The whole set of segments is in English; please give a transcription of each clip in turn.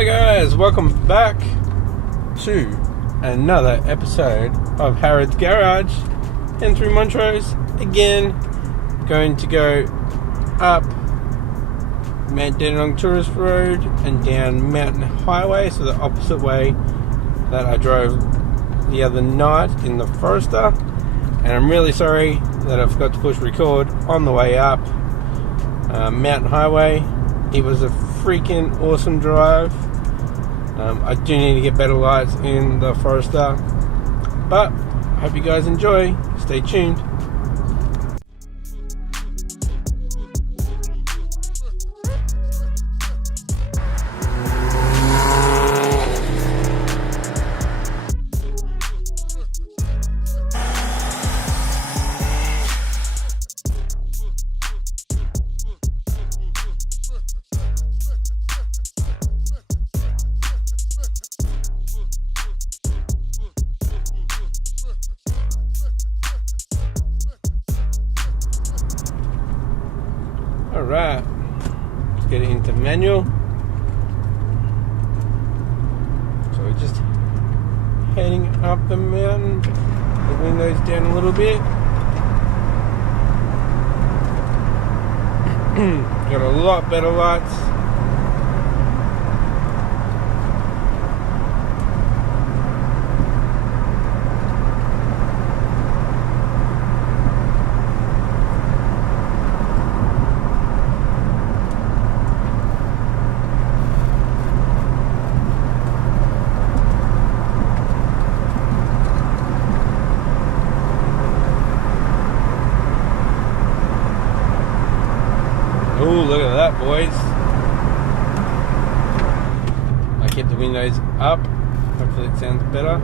Hi guys, welcome back to another episode of Harrod's Garage and through Montrose again. Going to go up Mount Dandenong Tourist Road and down Mountain Highway, so the opposite way that I drove the other night in the Forester. And I'm really sorry that I forgot to push record on the way up Mountain Highway. It was a freaking awesome drive. I do need to get better lights in the Forester, but I hope you guys enjoy. Stay tuned. Alright, let's get it into manual. So we're just heading up the mountain, the windows down a little bit. Got a lot better lights. Oh, look at that, boys. I kept the windows up. Hopefully it sounds better.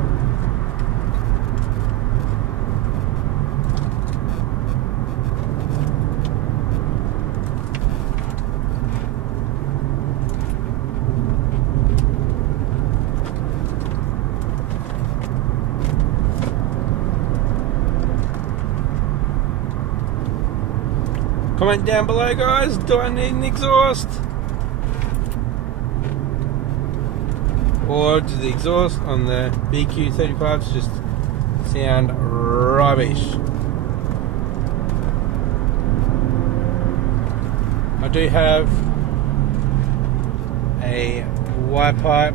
Comment down below, guys, do I need an exhaust? Or does the exhaust on the BQ35s just sound rubbish? I do have a Y pipe .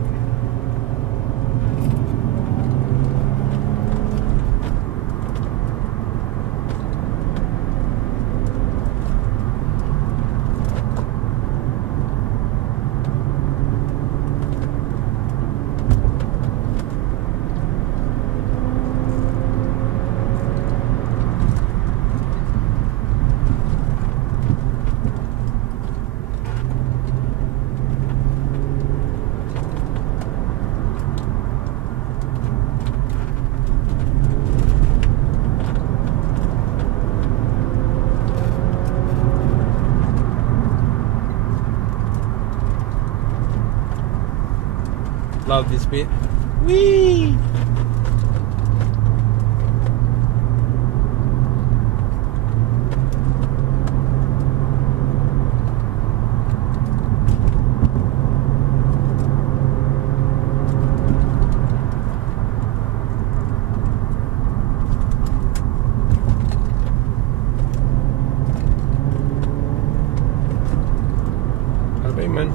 Love this bit. Whee! That'll be, man.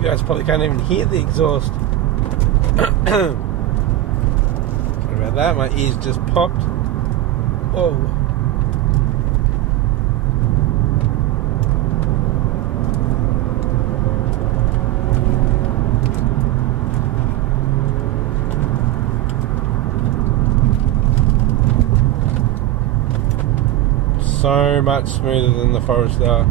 You guys probably can't even hear the exhaust. Sorry about that, my ears just popped. Whoa. So much smoother than the Forester.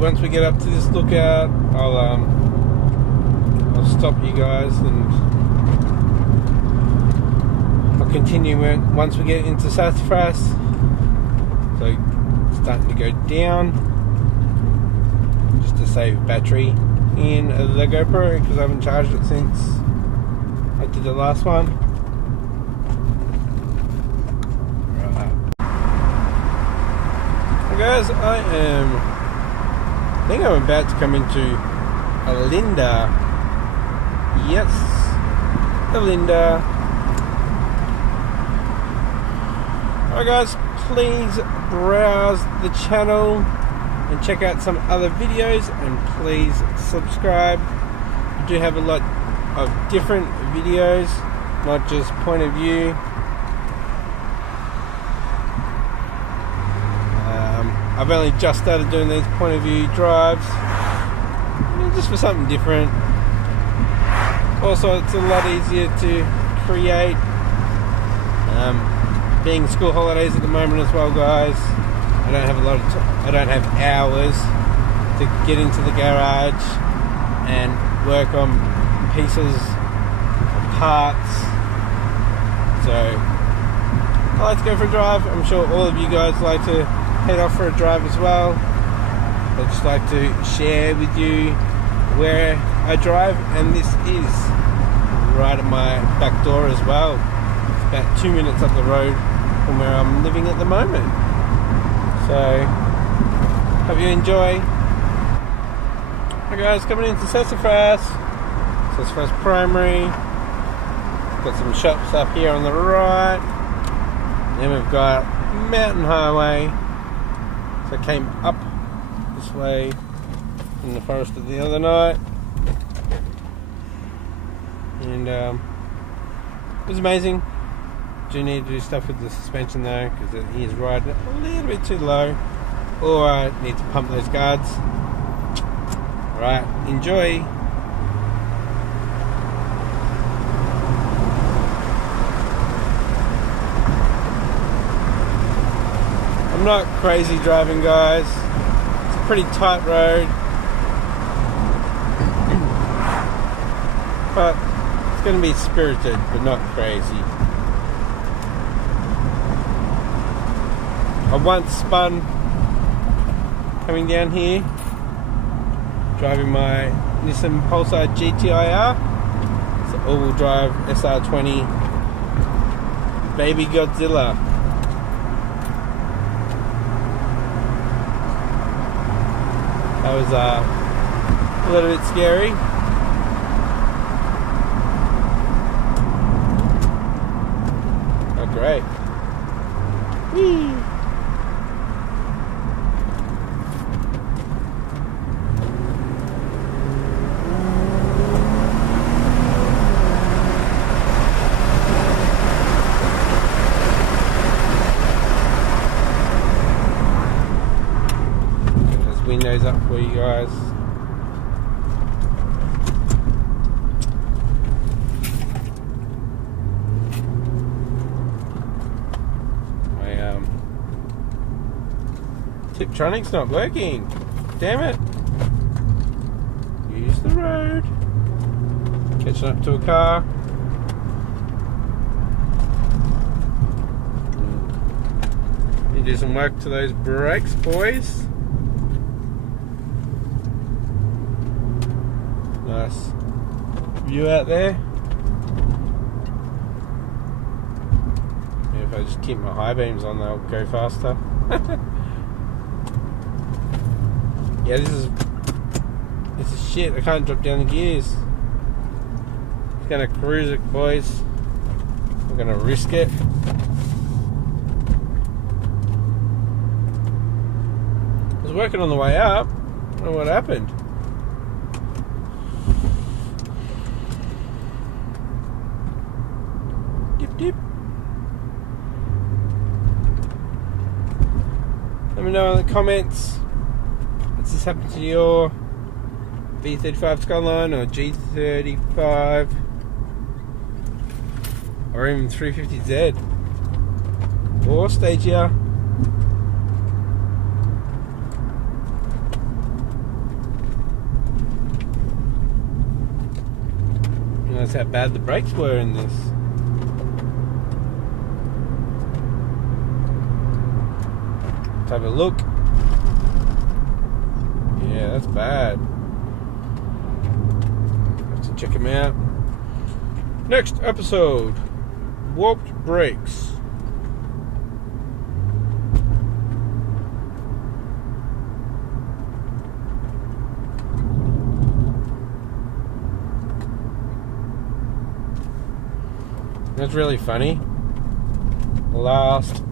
once we get up to this lookout, I'll stop you guys and I'll continue once we get into Sassafras. So it's starting to go down, just to save battery in the GoPro because I haven't charged it since I did the last one. Right. Hey guys, I think I'm about to come into Alinda. Yes, Alinda. Alright guys, please browse the channel and check out some other videos, and please subscribe. We do have a lot of different videos, not just point of view. I've only just started doing these point of view drives, just for something different. Also, it's a lot easier to create. Being school holidays at the moment as well, guys. I don't have a lot of I don't have hours to get into the garage and work on pieces, parts. So I like to go for a drive. I'm sure all of you guys like to head off for a drive as well. I just like to share with you where I drive, and this is right at my back door as well. It's about 2 minutes up the road from where I'm living at the moment. So hope you enjoy. Hi guys, coming into Sassafras Primary. Got some shops up here on the right. Then we've got Mountain Highway. So I came up this way in the forest the other night, and it was amazing. Do need to do stuff with the suspension though, because it is riding a little bit too low, or I need to pump those guards. Alright, enjoy. I'm not crazy driving, guys. It's a pretty tight road, but it's going to be spirited but not crazy. I once spun coming down here driving my Nissan Pulsar GTIR. It's an all-wheel drive SR20 Baby Godzilla. That was a little bit scary. Oh, great. Whee! Windows up for you guys. My Tiptronic's not working. Damn it. Use the road. Catching up to a car. You do some work to those brakes, boys. Nice view out there. Yeah, if I just keep my high beams on, they'll go faster. Yeah, this is shit. I can't drop down the gears. It's gonna cruise it, boys. I'm gonna risk it. I was working on the way up. I don't know what happened. Dip. Let me know in the comments, has this happened to your V35 Skyline or G35 or even 350Z or Stagia? realise how bad the brakes were in this. Let's have a look. Yeah, that's bad. Have to check them out. Next episode, warped brakes. That's really funny. The last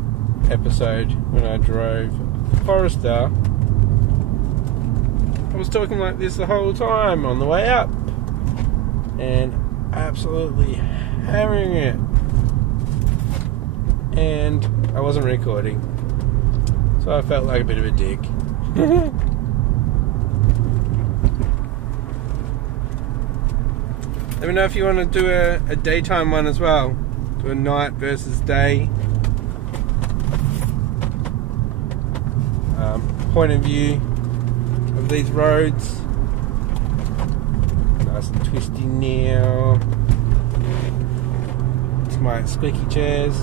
episode when I drove Forester, I was talking like this the whole time on the way up and absolutely hammering it, and I wasn't recording, so I felt like a bit of a dick. Let me know if you want to do a daytime one as well. Do a night versus day point of view of these roads. Nice and twisty now. It's my squeaky chairs.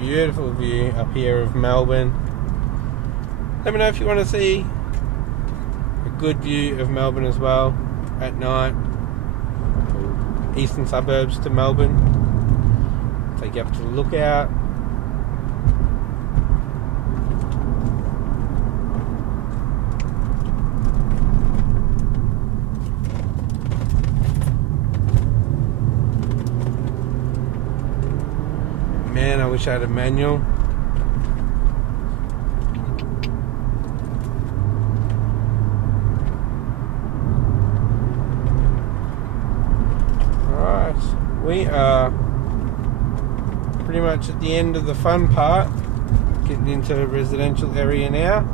Beautiful view up here of Melbourne. Let me know if you want to see a good view of Melbourne as well at night. Eastern suburbs to Melbourne. Take you up to the lookout. Man, I wish I had a manual. Alright, we are pretty much at the end of the fun part. Getting into the residential area now.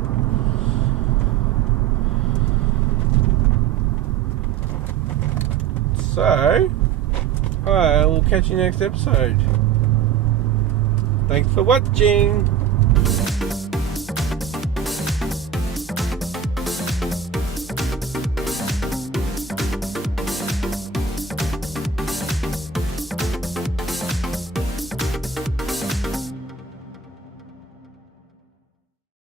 So, I will catch you next episode. Thanks for watching.